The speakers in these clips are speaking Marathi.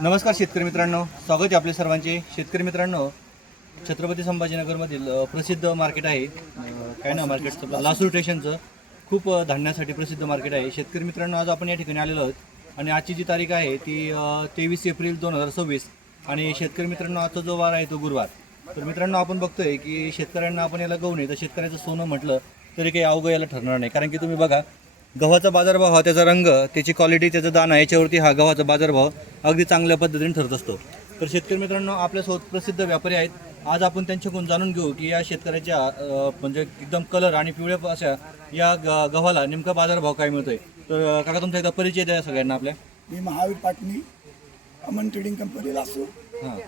नमस्कार शेतकरी मित्रांनो, स्वागत आहे आपले सर्वांचे. शेतकरी मित्रांनो, छत्रपती संभाजीनगरमधील प्रसिद्ध मार्केट आहे. काय ना मार्केटचं लासूर स्टेशनचं खूप धान्यासाठी प्रसिद्ध मार्केट आहे. शेतकरी मित्रांनो, आज आपण या ठिकाणी आलेलो आहोत आणि आजची जी तारीख आहे ती 23 एप्रिल 2026 आणि शेतकरी मित्रांनो, आजचा जो वार आहे तो गुरुवार. तर मित्रांनो, आपण बघतोय की शेतकऱ्यांना आपण याला गहू नाही तर शेतकऱ्याचं सोनं म्हटलं तरी काही अवघं याला ठरणार नाही. कारण की तुम्ही बघा, गव्हाचा बाजारभाव हा त्याचा रंग, त्याची क्वालिटी, त्याचा दाणा याच्यावरती हा गव्हाचा बाजारभाव अगदी चांगल्या पद्धतीने ठरत असतो. तर शेतकरी मित्रांनो, आपल्यासोबत प्रसिद्ध व्यापारी आहेत. आज आपण त्यांच्याकडून जाणून घेऊ की या शेतकऱ्याच्या म्हणजे एकदम कलर आणि पिवळ्या अशा या गव्हाला नेमका बाजारभाव काय मिळतोय. तर काका, तुमचा एकदा परिचय द्या सगळ्यांना आपल्या. मी महावीर पाटणी, अमन ट्रेडिंग कंपनीला असो. हां,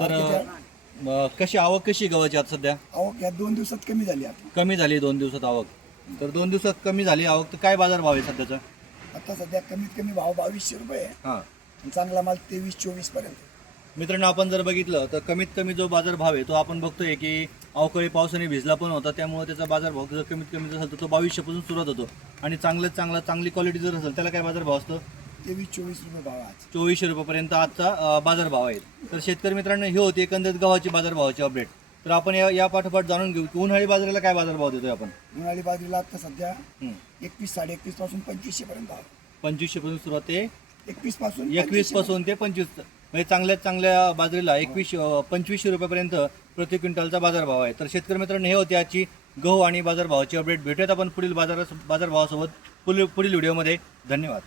तर कशी आवक कशी गव्हाची आज सध्या? आवक या 2 दिवसात कमी झाली. आता कमी झाली 2 दिवसात आवक. तर 2 दिवसात कमी झाली आवक, तर काय बाजारभाव आहे सध्याचा? आता सध्या कमीत कमी भाव 2200 रुपये आहे हां आणि चांगला माल 23-24 पर्यंत. मित्रांनो, आपण जर बघितलं तर कमीत कमी जो बाजारभाव आहे तो आपण बघतोय की अवकाळी पावसाने भिजला पण होता, त्यामुळे त्याचा बाजारभाव जर कमीत कमी जर असेल तर तो 2200 पासून सुरुवात होतो. आणि चांगली क्वालिटी जर असेल त्याला काय बाजारभाव असतो? 23-24 रुपये भाव आज. 2400 रुपयापर्यंत आजचा बाजारभाव आहे. तर शेतकरी मित्रांनो, हे होते एकंदरीत गव्हाची बाजारभावाची अपडेट. तर आपण या पाठोपाठ जाणून घेऊ की उन्हाळी बाजाराला काय बाजारभाव देतोय आपण. उन्हाळी बाजरीला आता सध्या 21-21.5 पासून 2500 पर्यंत भाव. 2500 पासून सुरुवात ते 21 पासून 21 पासून ते 25, म्हणजे चांगल्या बाजरीला 2500 रुपयापर्यंत प्रति क्विंटलचा बाजारभाव आहे. तर शेतकरी मित्रांनो, हे होती आजची गहू आणि बाजारभावाची अपडेट. भेटूयात आपण पुढील बाजारभावासोबत पुढील व्हिडिओमध्ये. धन्यवाद.